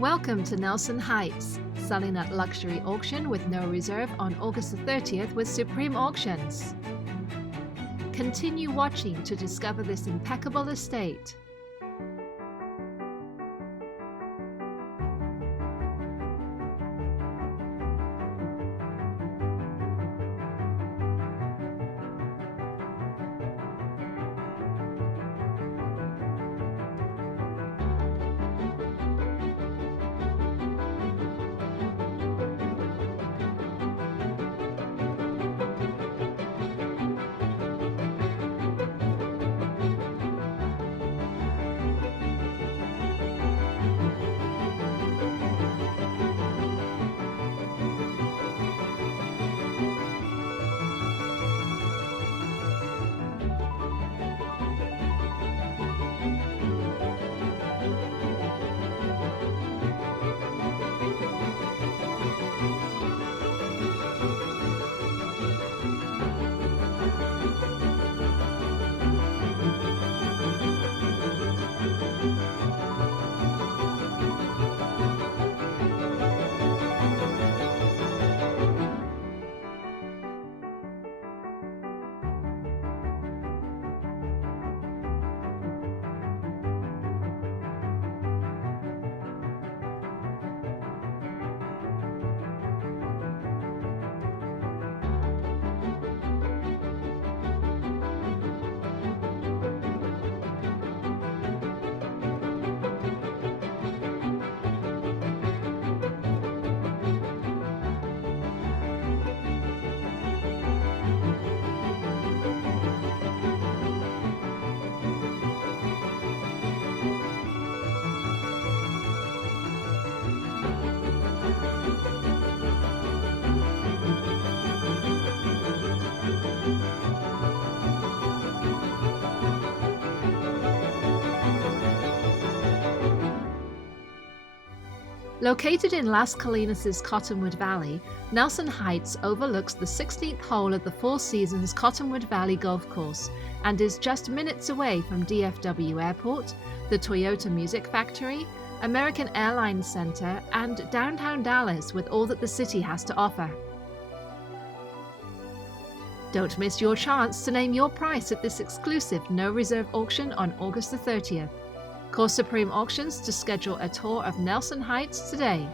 Welcome to Nelson Heights, selling at luxury auction with no reserve on August the 30th with Supreme Auctions. Continue watching to discover this impeccable estate. Located in Las Colinas' Cottonwood Valley, Nelson Heights overlooks the 16th hole of the Four Seasons Cottonwood Valley Golf Course and is just minutes away from DFW Airport, the Toyota Music Factory, American Airlines Center, and downtown Dallas with all that the city has to offer. Don't miss your chance to name your price at this exclusive no-reserve auction on August the 30th. Call Supreme Auctions to schedule a tour of Nelson Heights today.